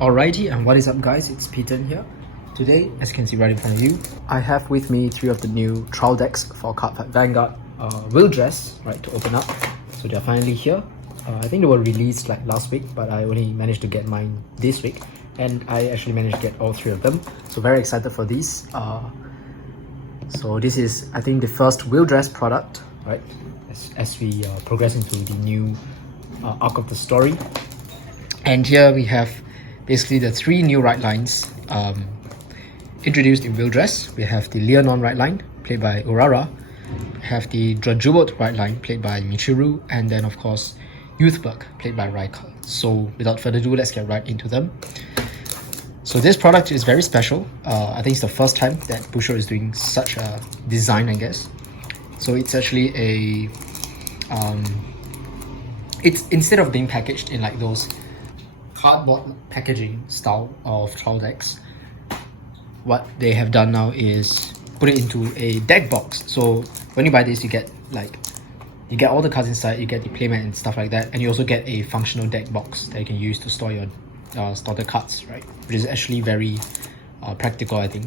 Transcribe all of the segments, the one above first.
Alrighty, and what is up guys, it's Peter here. Today, as you can see right in front of you, I have with me 3 of the new trial decks for Cardfight Vanguard Will+Dress, right, to open up. So they're finally here. I think they were released like last week, but I only managed to get mine this week. And I actually managed to get all 3 of them. So very excited for these. So this is, I think, the first Will+Dress product, right? As we progress into the new arc of the story. And here we have basically the 3 new ridelines introduced in Will+Dress. We have the Lianorn rideline, played by Urara. We have the Drajeweled rideline, played by Michiru, and then of course Youthberk, played by Raika. So without further ado, let's get right into them. So this product is very special. I think it's the first time that Busho is doing such a design, I guess. So it's actually a it's instead of being packaged in like those cardboard packaging style of trial decks, what they have done now is put it into a deck box. So when you buy this, you get all the cards inside, you get the playmat and stuff like that, and you also get a functional deck box that you can use to store your the cards, right? Which is actually very practical, I think.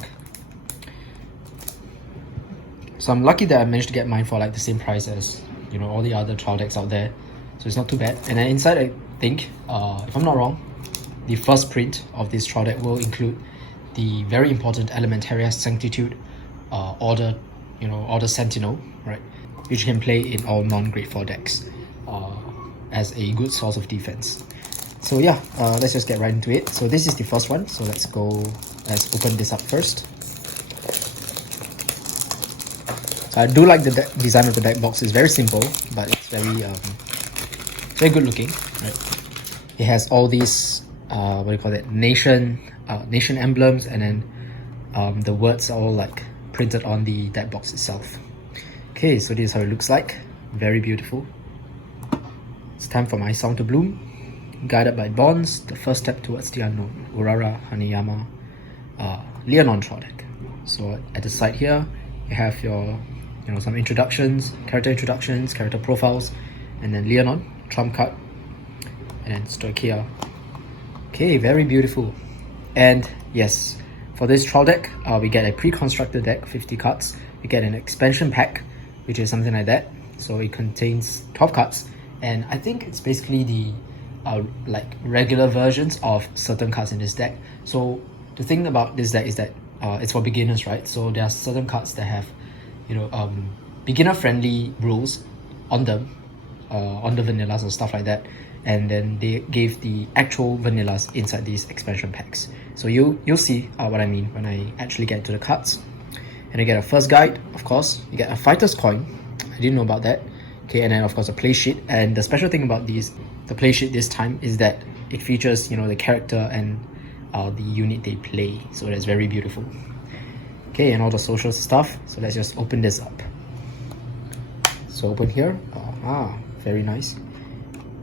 So I'm lucky that I managed to get mine for like the same price as, you know, all the other trial decks out there. So it's not too bad. And then inside, I think, if I'm not wrong, the first print of this trial deck will include the very important Elementaria Sanctitude Order Sentinel, right? Which you can play in all non-grade 4 decks as a good source of defense. So yeah, let's just get right into it. So this is the first one. So let's open this up first. So I do like the design of the deck box. It's very simple, but it's very good looking, right? It has all these what do you call it, nation emblems, and then the words are all like printed on the deck box itself. Okay, so this is how it looks like. Very beautiful. It's time for my song to bloom. Guided by bonds, the first step towards the unknown. Urara, Hanayama, Lianorn trial deck. So at the side here, you have your, some introductions, character profiles, and then Lianorn, trump card, and then Stoicheia. Okay, very beautiful. And yes, for this trial deck, we get a pre-constructed deck, 50 cards. We get an expansion pack, which is something like that. So it contains 12 cards, and I think it's basically the like regular versions of certain cards in this deck. So the thing about this deck is that it's for beginners, right? So there are certain cards that have, beginner friendly rules on them, on the vanillas and stuff like that, and then they gave the actual vanillas inside these expansion packs. So you'll see what I mean when I actually get to the cards. And you get a first guide, of course. You get a fighter's coin. I didn't know about that. Okay, and then of course a play sheet. And the special thing about the play sheet this time is that it features, the character and the unit they play. So that's very beautiful. Okay, and all the social stuff. So let's just open this up. So open here. Very nice.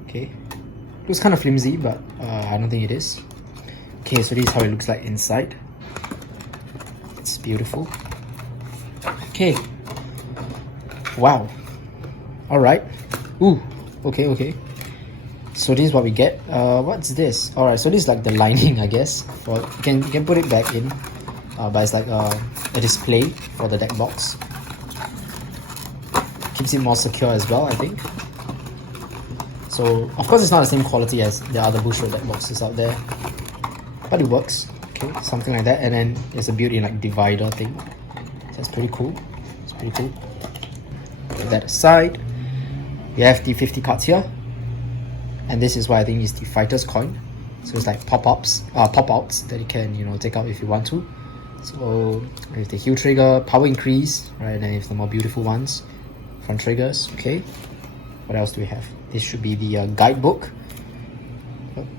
Okay, looks kind of flimsy, but I don't think it is. Okay, so this is how it looks like inside. It's beautiful. Okay. Wow. All right. Ooh. Okay. So this is what we get. What's this? All right. So this is like the lining, I guess. You can put it back in, but it's like a display for the deck box. Keeps it more secure as well, I think. So of course it's not the same quality as the other Busho deck boxes out there, but it works. Okay, something like that. And then there's a built-in like divider thing. So that's pretty cool. It's pretty cool. Put that aside. We have the 50 cards here, and this is what I think is the fighter's coin. So it's like pop-outs that you can take out if you want to. So with the heal trigger, power increase, right? And then if the more beautiful ones, front triggers. Okay. What else do we have? This should be the guidebook.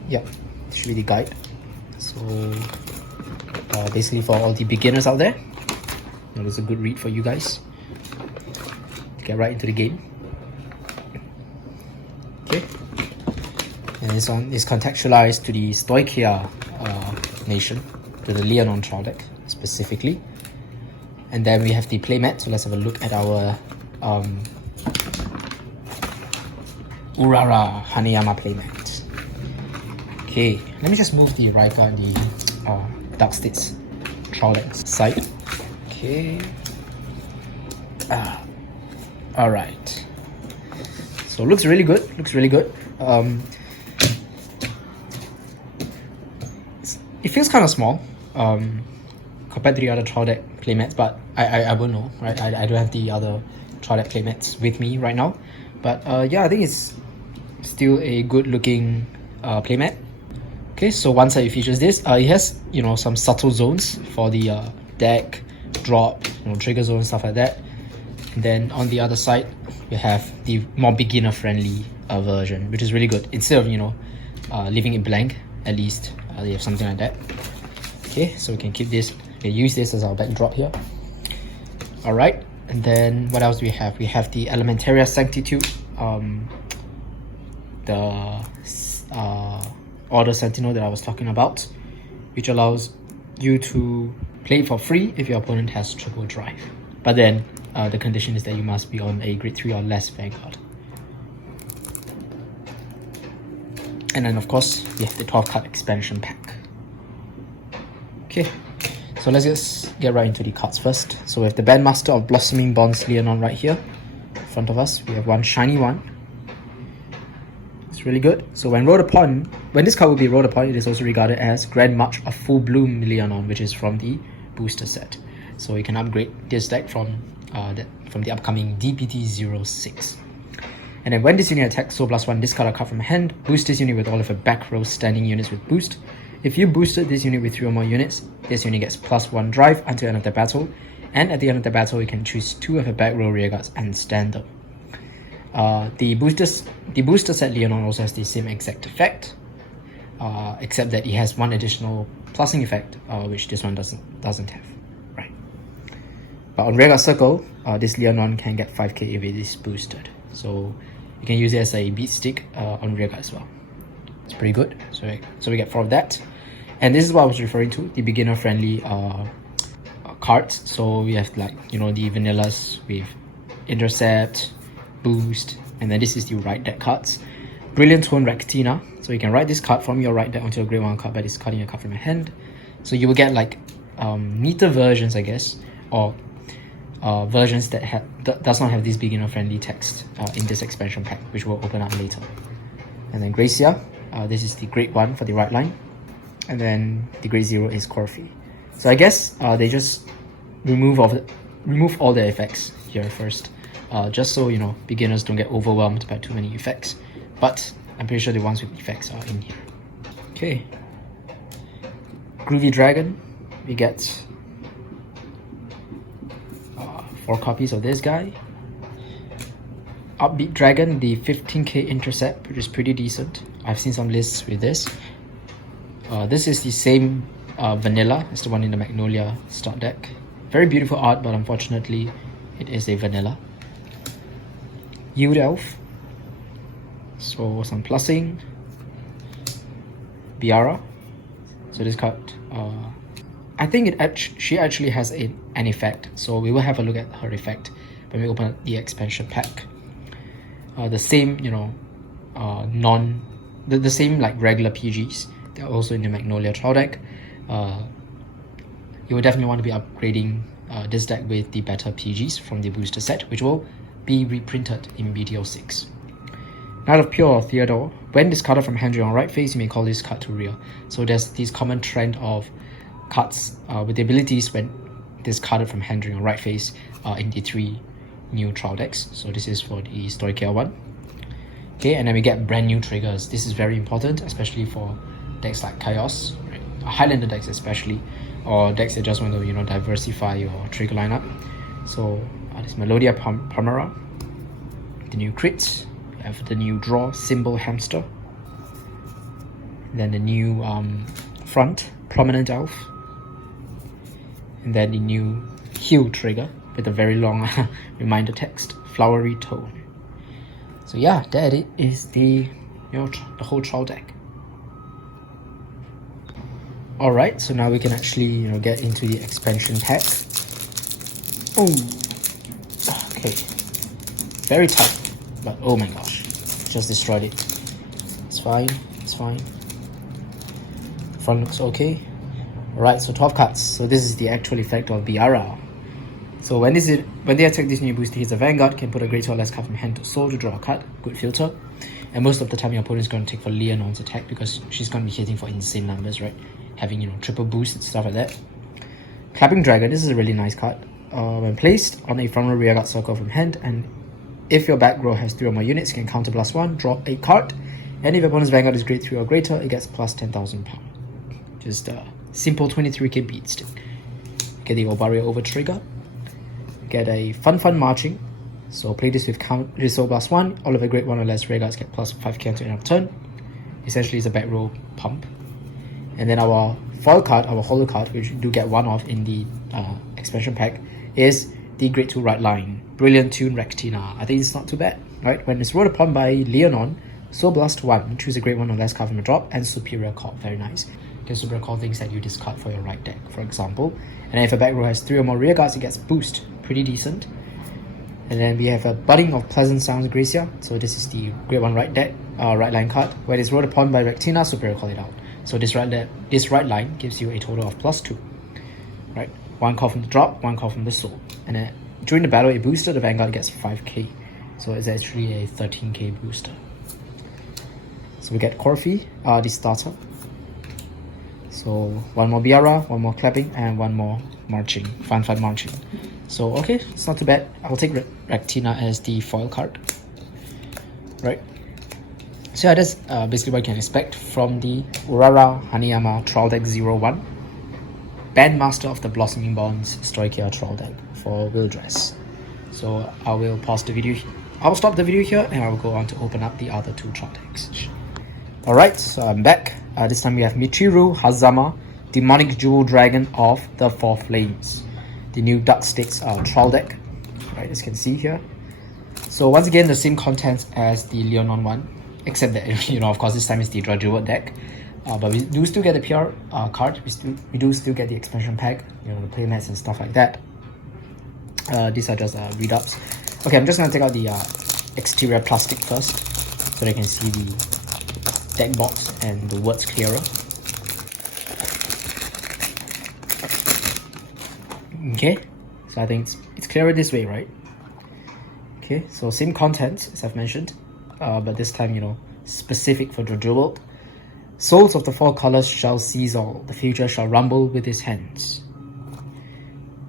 Yeah, this should be the guide. So basically for all the beginners out there, it's a good read for you guys to get right into the game. Okay, and this one is contextualized to the Stoicheia nation, to the Lianorn trial deck specifically. And then we have the playmat. So let's have a look at our Urara Hanayama playmat. Okay, let me just move the Raika and the Dark States trial deck side. Okay. Alright. So looks really good. Looks really good. It feels kind of small compared to the other trial deck playmats, but I won't know, right? I don't have the other trial deck playmats with me right now. But yeah, I think it's still a good looking playmat. Okay, so one side features this. It has, you know, some subtle zones for the deck, drop, you know, trigger zone, stuff like that. And then on the other side, we have the more beginner friendly version, which is really good. Instead of, you know, leaving it blank, at least they have something like that. Okay, so we can keep this, we can use this as our backdrop here. Alright, and then what else do we have? We have the Elementaria Sanctitude, the Order Sentinel that I was talking about, which allows you to play it for free if your opponent has triple drive. But then the condition is that you must be on a grade 3 or less Vanguard. And then of course we have the 12 card expansion pack. Okay, so let's just get right into the cards first. So we have the Bandmaster of Blossoming Bonds Lianorn right here in front of us. We have one shiny one. It's really good. So when this card will be rolled upon, it is also regarded as Grand March of Full Bloom Lianorn, which is from the booster set. So you can upgrade this deck from the upcoming DPT-06. And then when this unit attacks, Soul Blast 1, discard a card from hand, boost this unit with all of your back row standing units with boost. If you boosted this unit with 3 or more units, this unit gets +1 drive until the end of the battle, and at the end of the battle you can choose 2 of your back row rearguards and stand them. The booster set Lianorn also has the same exact effect, except that it has one additional plussing effect, which this one doesn't have. Right. But on Rearguard Circle, this Lianorn can get 5k if it is boosted. So you can use it as a beat stick on Rearguard as well. It's pretty good. So we get 4 of that. And this is what I was referring to, the beginner friendly cards. So we have, like, you know, the vanillas with Intercept, Boost, and then this is the right deck cards. Brilliant Tone Racatina. So you can write this card from your right deck onto a grade 1 card by discarding a card from your hand. So you will get like neater versions, I guess, or versions that does not have this beginner friendly text in this expansion pack, which we'll open up later. And then Gracia, this is the grade 1 for the right line, and then the grade 0 is Corfi. So I guess they just remove all the effects here first, just so, you know, beginners don't get overwhelmed by too many effects. But I'm pretty sure the ones with effects are in here. Okay, Groovy Dragon, we get 4 copies of this guy. Upbeat Dragon, the 15k intercept, which is pretty decent. I've seen some lists with this. This is the same vanilla as the one in the Magnolia start deck. Very beautiful art, but unfortunately it is a vanilla. Yield Elf, so some plussing. Urara, so this card, I think she actually has an effect, so we will have a look at her effect when we open up the expansion pack. The same, you know, the same like regular PGs, they're also in the Magnolia trial deck. You will definitely want to be upgrading this deck with the better PGs from the booster set, which will be reprinted in BT06. Knight of Pure Theodore, when discarded from hand on right face, you may call this card to rear. So there's this common trend of cards with the abilities when discarded from hand on right face in the 3 new trial decks. So this is for the Stoicheia one. Okay, and then we get brand new triggers. This is very important, especially for decks like Chaos, right? Highlander decks especially, or decks that just want to, you know, diversify your trigger lineup. So this Melodia Palmera, the new crits. We have the new draw Symbol Hamster. Then the new front Prominent Elf. And then the new heal trigger with a very long reminder text, Flowery Tone. So yeah, that is the, you know, the whole trial deck. All right, so now we can actually, you know, get into the expansion pack. Oh, okay, very tight, but oh my gosh, just destroyed it. It's fine, it's fine. Front looks okay. Alright, so 12 cards. So this is the actual effect of Urara. So when they attack this new booster, he's a Vanguard, can put a greater or less card from hand to soul to draw a card. Good filter. And most of the time your opponent is going to take for Lianorn's attack because she's going to be hitting for insane numbers, right? Having, you know, triple boost and stuff like that. Clapping Dragon, this is a really nice card. When placed on a front row rear guard circle from hand, and if your back row has 3 or more units, you can counter +1, draw a card. And if your opponent's Vanguard is grade 3 or greater, it gets plus 10,000 pounds. Just a simple 23k beat stick. Get the Obaria over trigger. Get a fun marching. So play this with Soul +1. All of the grade 1 or less rear guards get plus 5k until end of turn. Essentially, it's a back row pump. And then our foil card, our holo card, which you do get one of in the expansion pack, is the grade 2 rideline. Brilliant Tune Rectina. I think it's not too bad, right? When it's rolled upon by Lianorn, Soul Blast 1, choose a grade 1 or less card from a drop, and Superior Call. Very nice. You can Superior Call things that you discard for your right deck, for example. And then if a back row has 3 or more rear guards, it gets boost. Pretty decent. And then we have a Budding of Pleasant Sounds Gracia. So this is the grade 1 right deck, right line card. When it's rolled upon by Rectina, Superior Call it out. So this right line gives you a total of +2. Right? 1 call from the drop, 1 call from the soul. And then during the battle, a booster, the Vanguard gets 5k. So it's actually a 13k booster. So we get Corfi, the starter. So 1 more Biara, 1 more clapping, and 1 more marching, fun marching. So okay, it's not too bad. I'll take Rectina as the foil card. Right. So yeah, that's basically what you can expect from the Urara Hanayama Trial Deck 01. Bandmaster of the Blossoming Bonds Stoicheia Trial Deck for Will+Dress. So I will pause the video. I will stop the video here and I will go on to open up the other 2 trial decks. Alright, so I'm back. This time we have Michiru Hazama, Demonic Jewel Dragon of the Four Flames. The new Dark Stakes trial deck. Right, as you can see here. So once again, the same contents as the Lianorn one, except that, you know, of course, this time it's the Drajeweled deck. But we do still get the PR card. We do still get the expansion pack, you know, the playmats and stuff like that. These are just read-ups. Okay, I'm just gonna take out the exterior plastic first, so they can see the deck box and the words clearer. Okay, so I think it's clearer this way, right? Okay, so same contents as I've mentioned, but this time, you know, specific for Drajeweled. Souls of the 4 colors shall seize all. The future shall rumble with his hands.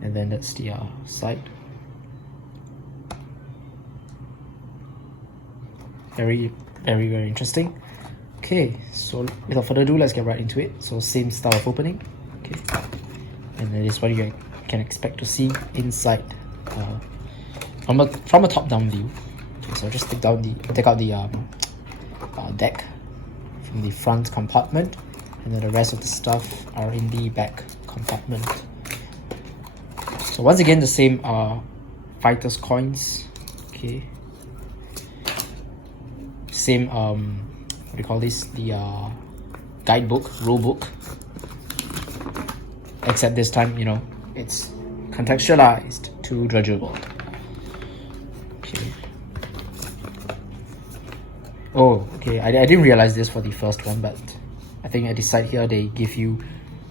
And then that's the side. Very interesting. Okay, so without further ado, let's get right into it. So same style of opening. Okay, and that is what you can expect to see inside from a top-down view. Okay, so just take out the deck from the front compartment, and then the rest of the stuff are in the back compartment. So once again, the same fighters coins. Okay, same what do you call this, the guidebook, rule book, except this time, you know, it's contextualized to Drajeweled. Okay. Oh, okay, I didn't realize this for the first one, but I think at the side here they give you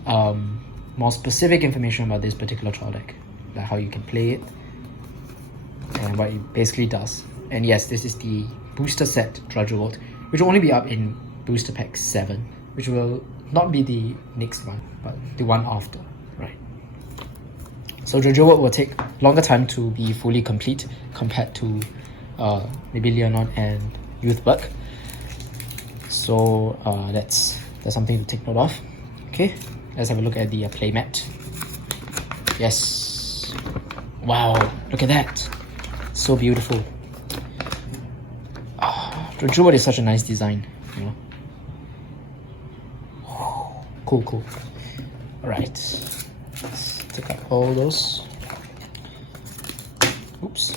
more specific information about this particular trial deck, like how you can play it and what it basically does. And yes, this is the booster set Drajeweled, which will only be up in booster pack 7, which will not be the next one, but the one after, right? So Drajeweled will take longer time to be fully complete compared to maybe Lianorn and Youthberk. So that's something to take note of. Okay, let's have a look at the playmat. Yes, wow, look at that, so beautiful. Drajeweled is such a nice design, you know. Cool. Alright, let's take out all those. Oops.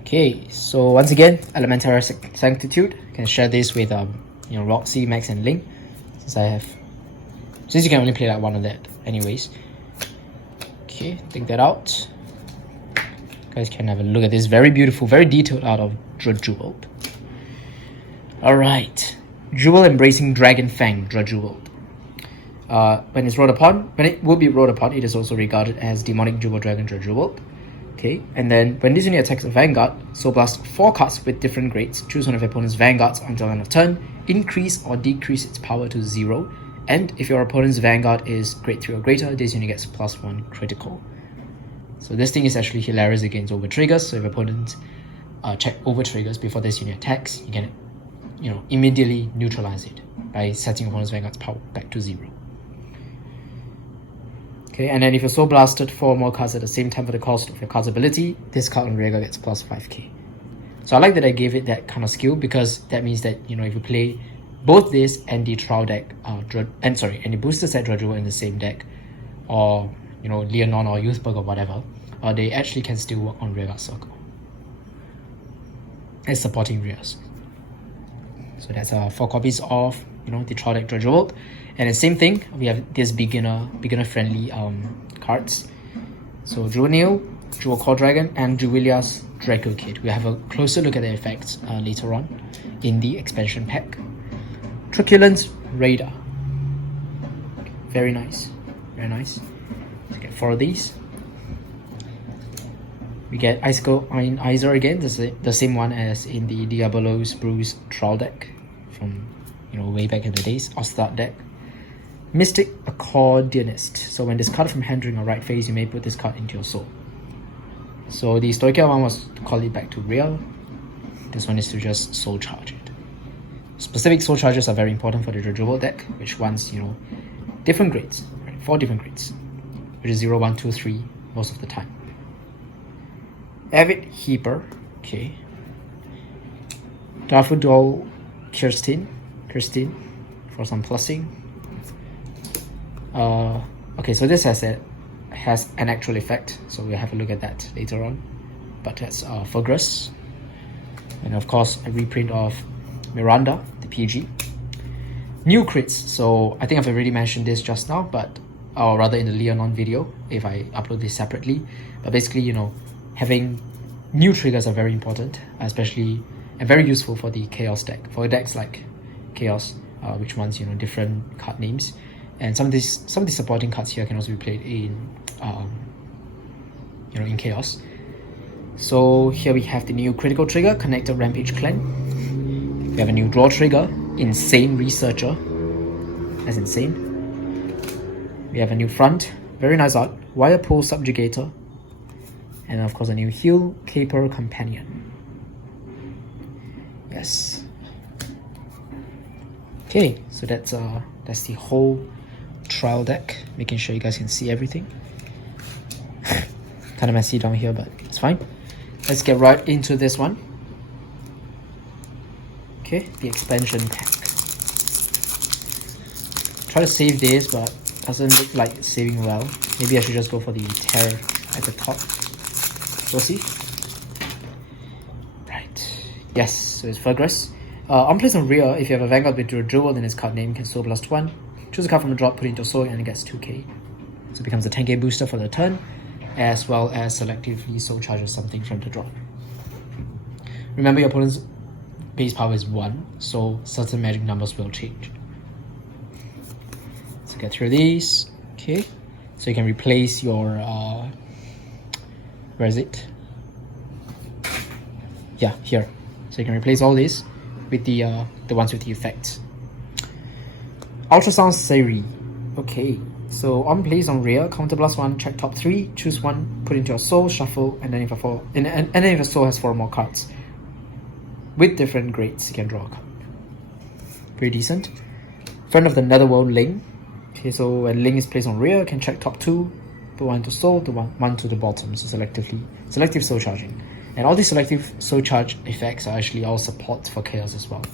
Okay, so once again, Elementary Sanctitude. I can share this with you know, Roxy, Max, and Ling, since you can only play like one of that anyways. Okay, take that out. Guys can have a look at this very beautiful, very detailed art of Drajeweled. Alright, Jewel Embracing Dragon Fang Drajeweled. When it will be rode upon, it is also regarded as Demonic Jewel Dragon Drajeweled. Okay, and then when this unit attacks a Vanguard, Soul Blast 4 cards with different grades. Choose one of your opponent's Vanguards until end of turn. Increase or decrease its power to 0. And if your opponent's Vanguard is grade 3 or greater, this unit gets +1 critical. So this thing is actually hilarious against over triggers. So if your opponent check over triggers before this unit attacks, you can immediately neutralize it by setting opponent's Vanguard's power back to 0. Okay, and then if you Soul Blasted 4 more cards at the same time for the cost of your card's ability, this card on rearguard gets +5k. So I like that I gave it that kind of skill, because that means that if you play both this and the trial deck, and the booster set Drajeweled in the same deck, or Lianorn or Youthberk or whatever, they actually can still work on rearguard circle as supporting rears. So that's 4 copies of the trial deck Drajeweled. And the same thing, we have this beginner friendly cards. So Jewel, Jewel Core Dragon, and Juwelia's Draco Kit. We have a closer look at the effects later on in the expansion pack. Truculent Radar. Very nice. Very nice. So get 4 of these. We get Icicle Ionizer again, the same one as in the Diablo's Bruise trial deck from way back in the days, or start deck. Mystic Accordionist. So when discarded from hand during a right phase, you may put this card into your soul. So the Stoicheia one was to call it back to real. This one is to just soul charge it. Specific soul charges are very important for the Drajeweled deck, which wants different grades, right? 4 different grades, which is 0, 1, 2, 3 most of the time. Avid Heaper, okay. Daffodil Kirsten for some plussing. Okay, so this has an actual effect, so we'll have a look at that later on. But that's Urara, and of course a reprint of Miranda, the PG. New crits, so I think I've already mentioned this just now, or rather in the Lianorn video, if I upload this separately. But basically, having new triggers are very important, especially, and very useful for the Chaos deck. For decks like Chaos, which wants different card names. And some of these supporting cards here can also be played in in Chaos. So here we have the new critical trigger, Connected Rampage Clan. We have a new draw trigger, Insane Researcher. That's insane. We have a new front, very nice art, Wire Pull Subjugator. And of course a new Heal Keter Companion. Yes. Okay, so that's the whole trial deck, making sure you guys can see everything. Kind of messy down here, but it's fine. Let's get right into this one. Okay, the expansion pack. Try to save this, but doesn't look like it's saving well. Maybe I should just go for the tear at the top. We'll see. Right. Yes, so it's Urara. On place on rear, if you have a Vanguard with your Jewel, then its card name can Soul Blast 1. Choose a card from a drop, put it into Soul, and it gets 2k. So it becomes a 10k booster for the turn, as well as selectively Soul Charges something from the drop. Remember, your opponent's base power is 1, so certain magic numbers will change. So get through these. Okay, so you can replace your where is it? Yeah, here. So you can replace all these with the ones with the effects. Ultrasound Seri. Okay, so on place on rear, counter +1, check top 3, choose 1, put into your soul, shuffle, and then if a soul has 4 more cards with different grades, you can draw a card. Pretty decent. Friend of the Netherworld Ling. Okay, so when Ling is placed on rear, you can check top 2, put 1 to soul, one to the bottom, so selective soul charging. And all these selective soul charge effects are actually all support for Chaos as well.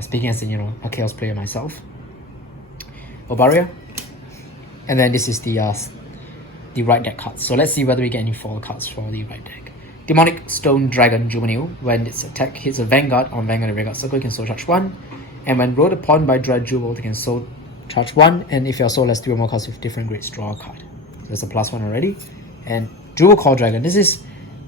Speaking as a Chaos player myself. Obaria. And then this is the right deck cards. So let's see whether we get any fall cards for the right deck. Demonic Stone Dragon Juvenile. When its attack hits a Vanguard on Vanguard and Rearguard Circle, you can soul charge 1. And when rode upon by Drajeweled, you can soul charge 1. And if your soul has 3 or more cards with different grades, draw a card. So there's a +1 already. And Jewel Core Dragon. This is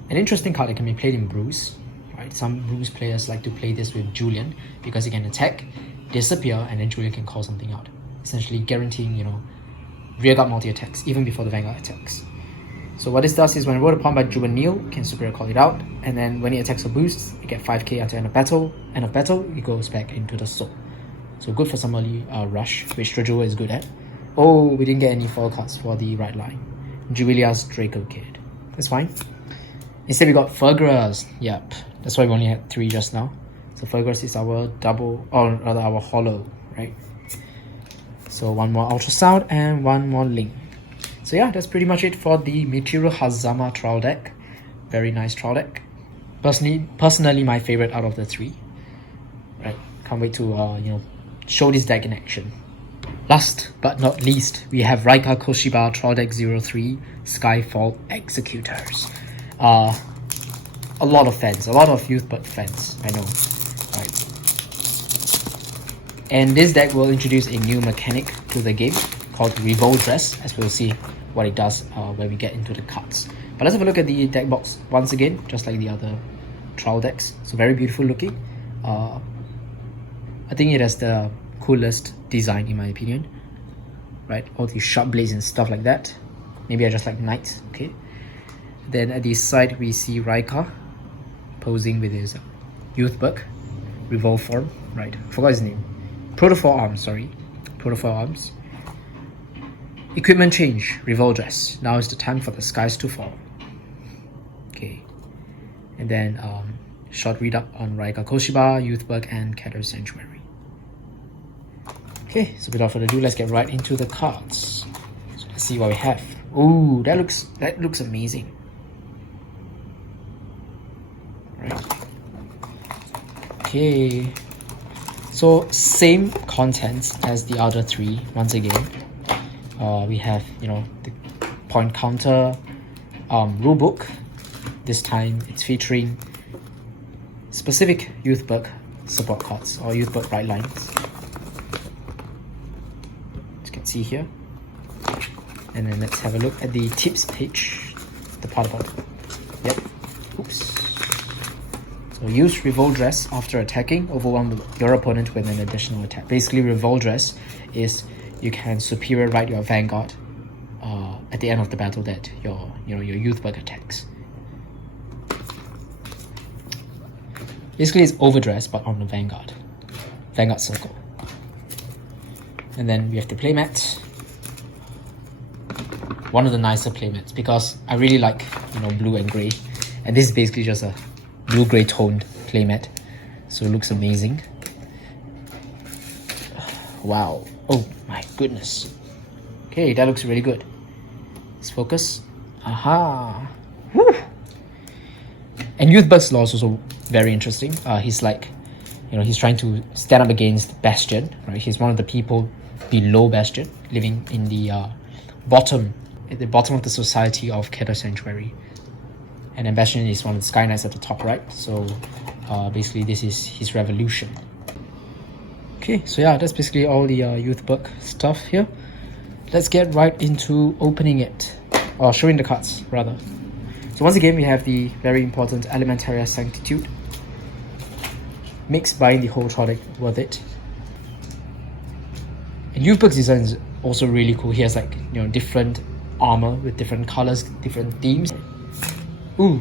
an interesting card that can be played in Bruise. Right? right? Some rules players like to play this with Julian because he can attack, disappear, and then Julian can call something out, essentially guaranteeing, you know, rearguard multi-attacks even before the Vanguard attacks. So what this does is when rolled upon by Juvenile, you can superior call it out, and then when it attacks or boosts, you get 5k until end of battle. End of battle, it goes back into the soul. So good for some early rush, which Drajeweled is good at. Oh, we didn't get any foil cards for the right line. Jubilia's Draco Kid. That's fine. Instead we got Fergras. Yep, that's why we only had 3 just now. So Fergras is our double, or rather our hollow, right? So 1 more ultrasound and 1 more link. So yeah, that's pretty much it for the Michiru Hazama trial deck. Very nice trial deck. Personally my favorite out of the 3. Right, can't wait to you know, show this deck in action. Last but not least, we have Raika Koshiba trial deck 03 Skyfall Executors. A lot of fans, a lot of Youthberk fans, I know. Right. And this deck will introduce a new mechanic to the game called Revoldress, as we'll see what it does when we get into the cards. But let's have a look at the deck box once again, just like the other trial decks. So very beautiful looking. I think it has the coolest design in my opinion. Right, all these sharp blades and stuff like that. Maybe I just like knights, okay. Then at the side we see Raika posing with his Youthberk Revolform, right, I forgot his name. Protofour Arms, sorry. Protofour Arms. Equipment change, Revoldress. Now is the time for the skies to fall. Okay. And then short read up on Raika Koshiba, Youthberk, and Keter Sanctuary. Okay, so without further ado, let's get right into the cards. So let's see what we have. Ooh, that looks amazing. Right. Okay. So same contents as the other 3 once again. We have, you know, the point counter rulebook. This time it's featuring specific Youthberk support cards or Youthberk ridelines. As you can see here. And then let's have a look at the tips page, the part about it. Yep. Oops. So use Revoldress after attacking, overwhelm your opponent with an additional attack. Basically, Revoldress is you can superior ride your Vanguard at the end of the battle that your Youthberk attacks. Basically, it's Overdress but on the Vanguard circle. And then we have the playmat. One of the nicer playmats because I really like, you know, blue and grey, and this is basically just a blue-grey toned playmat, so it looks amazing. Wow, oh my goodness. Okay, that looks really good. Let's focus. Aha. Woo. And Youthberk's law is also very interesting. He's like, you know, he's trying to stand up against Bastion, right? He's one of the people below Bastion, living in the bottom of the society of Keter Sanctuary. And then Bastion is one of the Sky Knights at the top right. So basically this is his revolution. Okay, so yeah, that's basically all the Youthberk stuff here. Let's get right into opening it, or showing the cards rather. So once again we have the very important Elementaria Sanctitude. Makes buying the whole product worth it. And Youthberk's design is also really cool. He has like, you know, different armor with different colors, different themes. Ooh.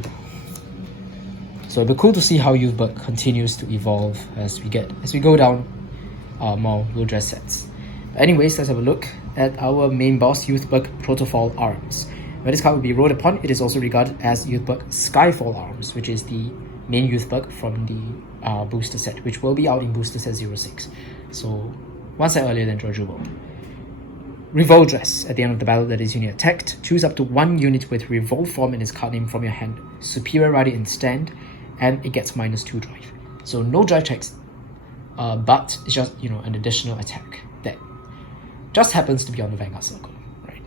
So it'll be cool to see how Youthberk continues to evolve as we go down more Revoldress sets. But anyways, let's have a look at our main boss, Youthberk Protofall Arms. When this card will be rolled upon, it is also regarded as Youthberk Skyfall Arms, which is the main Youthberk from the booster set, which will be out in booster set 06. So one set earlier than Drajeweled. Revoldress. At the end of the battle that is unit attacked, choose up to 1 unit with Revolform in its card name from your hand, superior ride it in stand, and it gets -2 drive. So no drive checks, but it's just, you know, an additional attack that just happens to be on the Vanguard circle, right?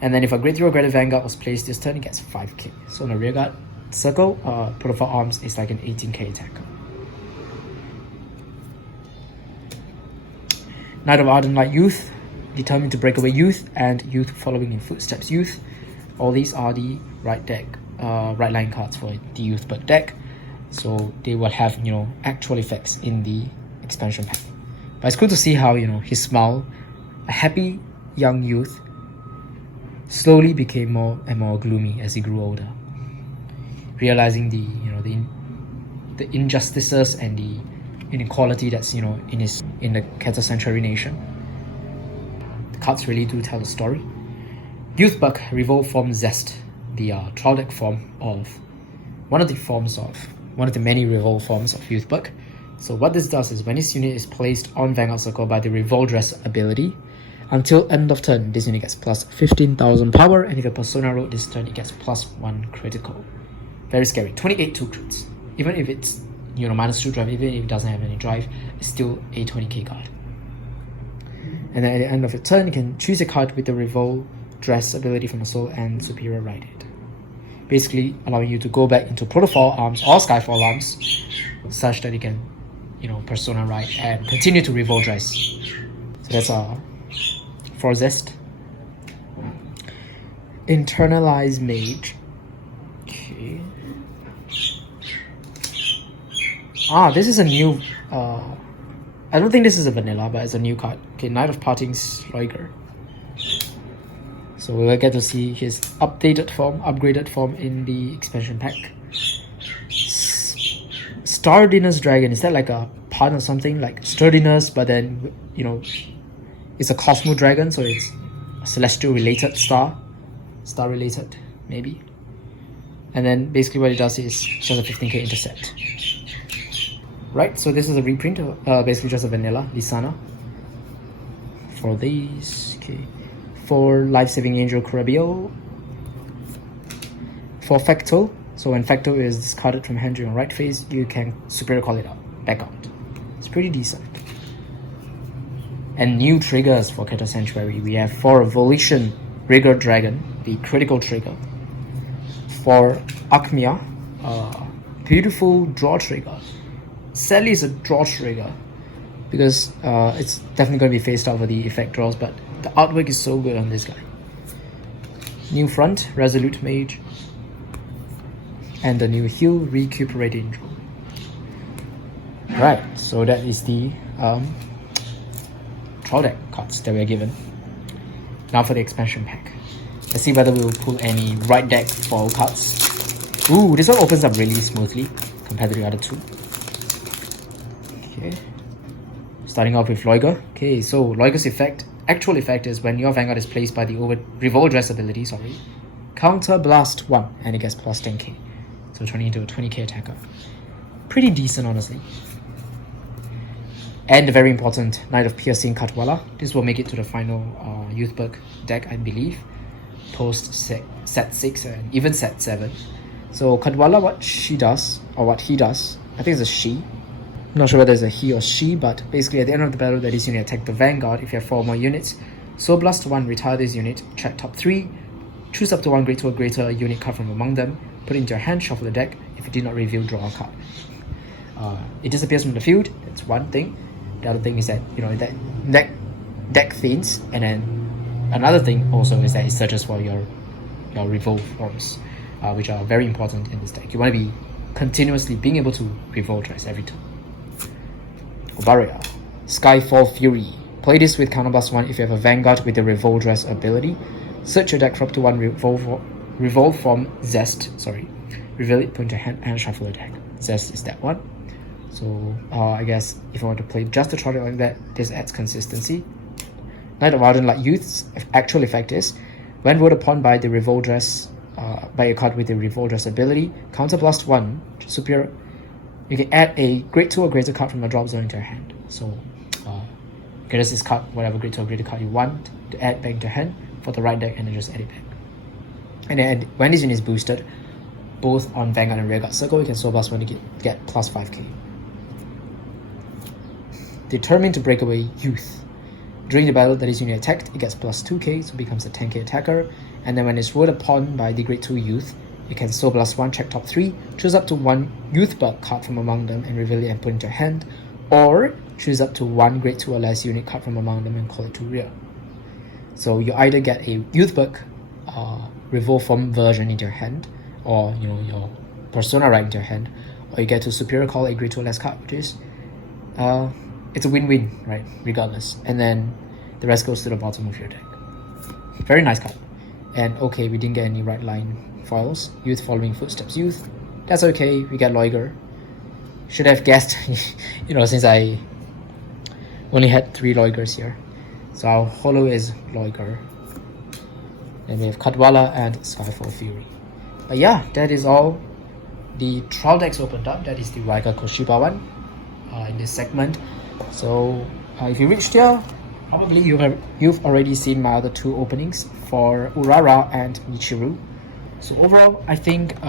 And then if a Grade 3 or Greater Vanguard was placed this turn, it gets 5k. So on the rearguard circle, Protofour Arms is like an 18k attacker. Knight of Ardent Light Youth, determined to break away Youth, and Youth following in footsteps Youth. All these are the right line cards for the Youthberk deck. So they will have, you know, actual effects in the expansion pack. But it's cool to see how, you know, his smile, a happy young youth, slowly became more and more gloomy as he grew older, realizing the, you know, the injustices and the inequality that's, you know, in the Keter Sanctuary nation. The cards really do tell a story. Youthberk Revolforms Zest, the trial deck form of one of the many Revolforms of Youthberk. So what this does is when this unit is placed on Vanguard Circle by the Revoldress ability, until end of turn, this unit gets plus 15,000 power, and if your persona rolled this turn, it gets plus 1 critical. Very scary. 28 2 crits. Even if it's, you know, minus 2 drive, even if it doesn't have any drive, it's still a 20k card. And then at the end of your turn, you can choose a card with the Revoldress ability from the soul and superior ride it. Basically allowing you to go back into Protofall arms or Skyfall arms, such that you can, you know, persona ride and continue to Revoldress. So that's for Zest. Internalized Mage. Okay. This is a new, I don't think this is a vanilla, but it's a new card. Okay, Knight of Parting Sloiger. So we'll get to see his updated form, upgraded form in the expansion pack. Stardiness Dragon, is that like a pun or something? Like sturdiness, but then, you know, it's a Cosmo Dragon, so it's a celestial related star related, maybe. And then basically what it does is just a 15k intercept. Right, so this is a reprint, basically just a vanilla Lisana. For these, okay. For Life-Saving Angel Corabio. For Facto, so when Facto is discarded from hand during right phase, you can superior call it out, back out. It's pretty decent. And new triggers for Keter Sanctuary. We have for Volition Rigor Dragon, the critical trigger. For Acmea, beautiful draw trigger. Sadly, it's a draw trigger because it's definitely going to be phased out for the effect draws, but the artwork is so good on this guy. New front, Resolute Mage, and the new heal, Recuperate Angel. Right, so that is the trial deck cards that we are given. Now for the expansion pack. Let's see whether we will pull any right deck foil cards. Ooh, this one opens up really smoothly compared to the other two. Okay. Starting off with Loiger. Okay, so Loiger's actual effect is when your Vanguard is placed by the Revoldress ability, counter blast 1 and it gets plus 10k. So turning into a 20k attacker. Pretty decent, honestly. And the very important Knight of Piercing Katwala. This will make it to the final Youthberk deck, I believe. Post set 6 and even set 7. So Katwala, what she does, or what he does, I think it's a she. I'm not sure whether it's a he or she, but basically at the end of the battle that this unit attack the Vanguard, if you have 4 more units, Soul Blast 1, retire this unit, check top 3, choose up to 1 greater or greater unit card from among them, put it into your hand, shuffle the deck. If you did not reveal, draw a card. It disappears from the field, that's one thing. The other thing is that, you know, that deck thinns, and then another thing also is that it searches for your Revolforms, which are very important in this deck. You want to be continuously being able to Revoltress every turn. Urara, Skyfall Fury. Play this with counterblast 1 if you have a Vanguard with the Revoldress ability. Search your deck for up to 1 Revolform Zest. Reveal it, put into your hand, and shuffle the deck. Zest is that one. So I guess if I want to play just the trial like that, this adds consistency. Knight of Ardent Light Youth's actual effect is when voted upon by the Revoldress, by a card with the Revoldress ability, counterblast 1, superior. You can add a grade 2 or greater card from your drop zone into your hand. So you can just discard whatever grade 2 or greater card you want to add back into your hand for the right deck, and then just add it back. And then when this unit is boosted, both on Vanguard and Rearguard Circle, you can Soul Blast 1 to get plus 5k. Determined to break away Youth. During the battle that is unit attacked, it gets plus 2k, so it becomes a 10k attacker. And then when it's ruled upon by the grade 2 Youth, you can Soul Blast 1, check top 3, choose up to 1 Youthberk card from among them and reveal it and put it into your hand, or choose up to 1 grade 2 or less unit card from among them and call it to rear. So you either get a Youthberk Revolform version into your hand, or your persona right into your hand, or you get to superior call a grade 2 less card, which is it's a win-win, right? Regardless, and then the rest goes to the bottom of your deck. Very nice card. And okay, we didn't get any rideline foils. Youth following footsteps. Youth, that's okay. We get Loiger. Should have guessed, you know, since I only had 3 Loigers here. So our holo is Loiger. And we have Cadwalla and Skyfall Fury. But yeah, that is all the trial decks opened up. That is the Raika Koshiba one in this segment. So if you reached here, probably you've already seen my other 2 openings for Urara and Michiru. So overall, I think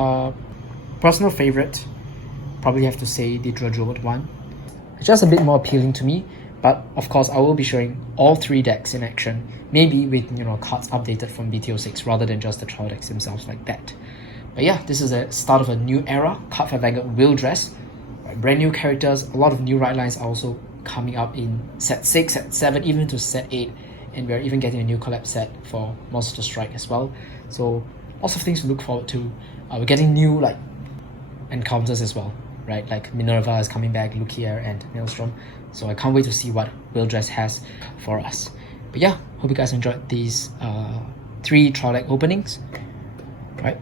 personal favorite, probably have to say the Drajeweled one. It's just a bit more appealing to me, but of course I will be showing all 3 decks in action, maybe with, you know, cards updated from BTO 6 rather than just the trial decks themselves like that. But yeah, this is the start of a new era. Cardfight Vanguard Will+Dress, brand new characters, a lot of new ridelines are also coming up in set 6, set 7, even to set 8, and we're even getting a new collab set for Monster Strike as well. So lots of things to look forward to. We're getting new like encounters as well, right? Like Minerva is coming back, Lucia and Maelstrom. So I can't wait to see what Will+Dress has for us. But yeah, hope you guys enjoyed these 3 trial deck openings, right?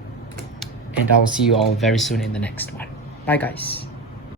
And I will see you all very soon in the next one. Bye guys.